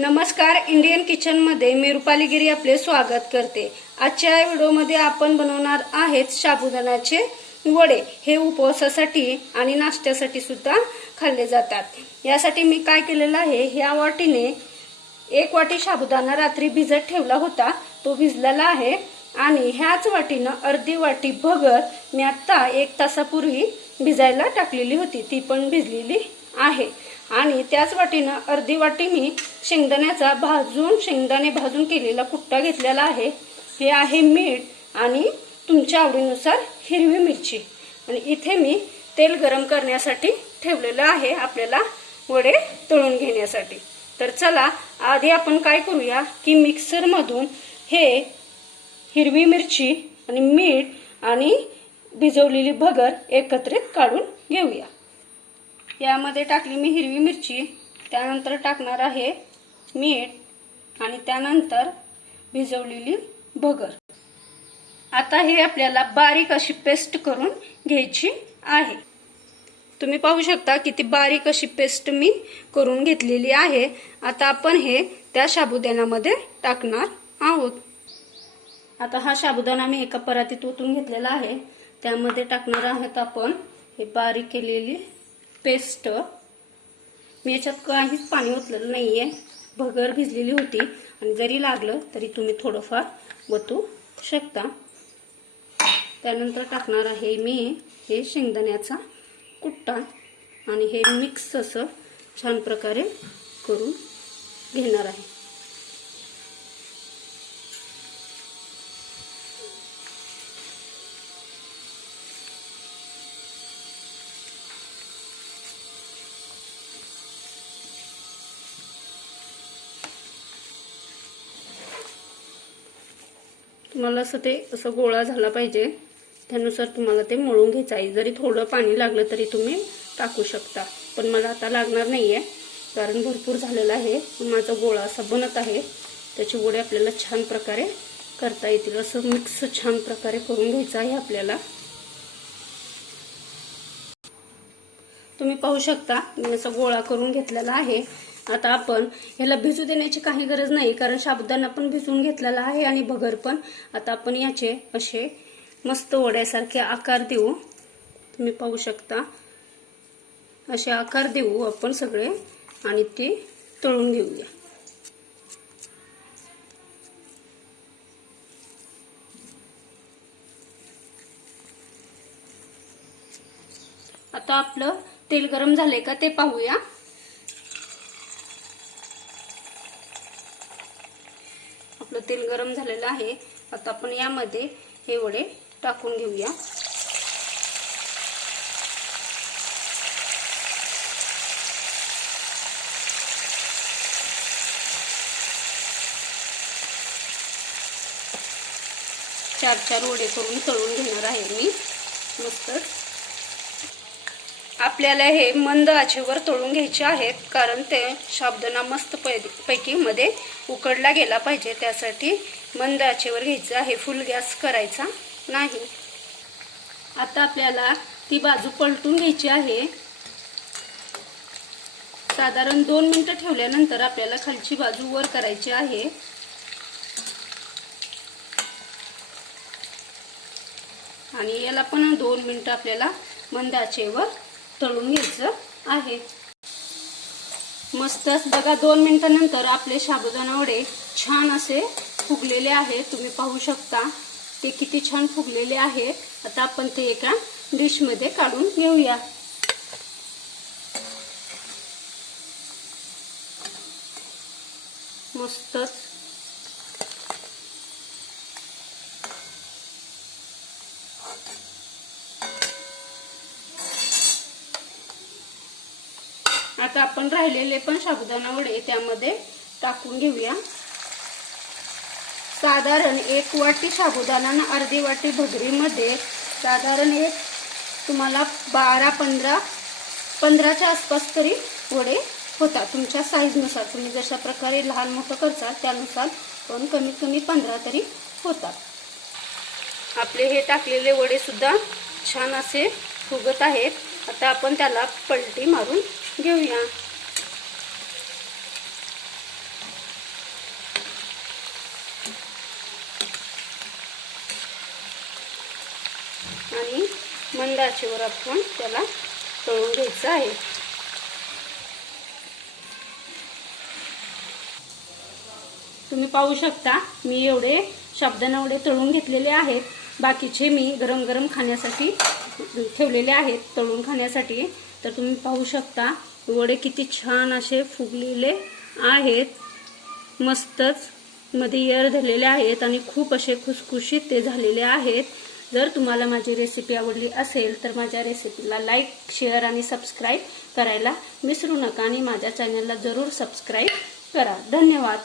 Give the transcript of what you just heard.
नमस्कार इंडियन किचनमध्ये मी रुपाली गिरी आपले स्वागत करते. आजच्या या व्हिडिओमध्ये आपण बनवणार आहेत साबुदाण्याचे वडे. हे उपवासासाठी आणि नाश्त्यासाठी सुद्धा खाल्ले जातात. यासाठी मी काय केलेलं आहे ह्या वाटीने एक वाटी साबुदाणा रात्री भिजत ठेवला होता. तो भिजलेला आहे आणि ह्याच वाटीनं अर्धी वाटी भगर मी आत्ता एक तासापूर्वी भिजायला टाकलेली होती. ती पण भिजलेली आहे. आणि त्याच वाटीनं अर्धी वाटी मी शेंगदाण्याचा भाजून शेंगदाणे भाजून केलेला कुट्टा घेतलेला आहे. हे आहे मीठ आणि तुमच्या आवडीनुसार हिरवी मिरची. आणि इथे मी तेल गरम करण्यासाठी ठेवलेलं आहे आपल्याला वडे तळून घेण्यासाठी. तर चला आधी आपण काय करूया की मिक्सरमधून हे हिरवी मिरची आणि मीठ आणि भिजवलेली भगर एकत्रित काढून घेऊया. यामध्ये टाकली मी हिरवी मिरची त्यानंतर टाकणार आहे मीठ आणि त्यानंतर भिजवलेली भगर. आता हे आपल्याला बारीक अशी पेस्ट करून घ्यायची आहे. तुम्ही पाहू शकता किती बारीक अशी पेस्ट मी करून घेतलेली आहे. आता आपण हे त्या साबुदाण्यामध्ये टाकणार आहोत. आता हा साबुदाणा मी एका परातीत ओतून घेतलेला आहे. त्यामध्ये टाकणार आहोत आपण हे बारीक केलेली पेस्ट. मी याच्यात काहीच पाणी ओतलेलं नाही आहे भगर भिजलेली होती. आणि जरी लागलं तरी तुम्ही थोडंफार वतू शकता. त्यानंतर टाकणार आहे मी हे शेंगदाण्याचा कुट्टा. आणि हे मिक्स असं छान प्रकारे करून घेणार आहे. तुम्हाला असं ते असं गोळा झाला पाहिजे. त्यानुसार तुम्हाला ते मळून घ्यायचं आहे. जरी थोडं पाणी लागलं तरी तुम्ही टाकू शकता. पण मला आता लागणार नाही आहे कारण भरपूर झालेलं आहे. माझा गोळा असा बनत आहे. त्याची गोळे आपल्याला छान प्रकारे करता येतील. असं मिक्स छान प्रकारे करून घ्यायचं आहे आपल्याला. तुम्ही पाहू शकता मी असा गोळा करून घेतलेला आहे. आता आपण ह्याला भिजू देण्याची काही गरज नाही कारण साबुदाणा पण भिजवून घेतलेला आहे आणि भगर पण. आता आपण याचे असे मस्त वड्यासारखे आकार देऊ. तुम्ही पाहू शकता. असे आकार देऊ आपण सगळे आणि ते तळून घेऊया. आता आपलं तेल गरम झाले का ते पाहूया. तेल गरम झालेलं आहे. आता आपण यामध्ये हे वडे टाकून घेऊया. चार चार वडे करून तळून घेणार आहे मी. मस्त. आपल्याला हे मंद आचेवर तळून घ्यायचे आहेत कारण ते साबुदाणा मस्त पैकी मध्ये उकडला गेला पाहिजे. त्यासाठी मंद आचेवर घ्यायचं आहे. फुल गॅस करायचा नाही. आता आपल्याला ती बाजू पलटून घ्यायची आहे. साधारण दोन मिनिटं ठेवल्यानंतर आपल्याला खालची बाजू वर करायची आहे. आणि याला पण दोन मिनिटं आपल्याला मंद आचेवर तळून घ्यायचं आहे. मस्तच बघा दोन मिनिटानंतर आपले साबुदाणा वडे छान असे फुगलेले आहेत. तुम्ही पाहू शकता ते किती छान फुगलेले आहे. आता आपण ते एका डिशमध्ये काढून घेऊया. मस्तच. आता आपण राहिलेले पण साबुदाणा वडे त्यामध्ये टाकून घेऊया. साधारण एक वाटी साबुदाणा आणि अर्धी वाटी भगरीमध्ये साधारण एक तुम्हाला बारा पंधरा पंधराच्या आसपास तरी वडे होतात. तुमच्या साईजनुसार तुम्ही जशा प्रकारे लहान मोठं करता त्यानुसार पण कमीत कमी पंधरा तरी होतात. आपले हे टाकलेले वडे सुद्धा छान असे फुगत आहेत. आता आपण त्याला पलटी मारून घेऊया. आणि मंदाचेवर आपण त्याला तळून घ्यायचं आहे. तुम्ही पाहू शकता मी एवढे शाबदाना एवढे तळून घेतलेले आहेत. बाकीचे मी गरम गरम खाण्यासाठी ठेवलेले आहेत तळून खाण्यासाठी. तर तुम्ही पाहू शकता वडे किती छान असे फुगलेले आहेत. मस्तच मध्ये एर झालेले आहेत आणि खूप असे खुसखुशीत ते झालेले आहेत. जर तुम्हाला माझी रेसिपी आवडली असेल तर माझ्या रेसिपीला लाईक शेअर आणि सबस्क्राईब करायला विसरू नका आणि माझ्या चॅनलला जरूर सबस्क्राईब करा. धन्यवाद.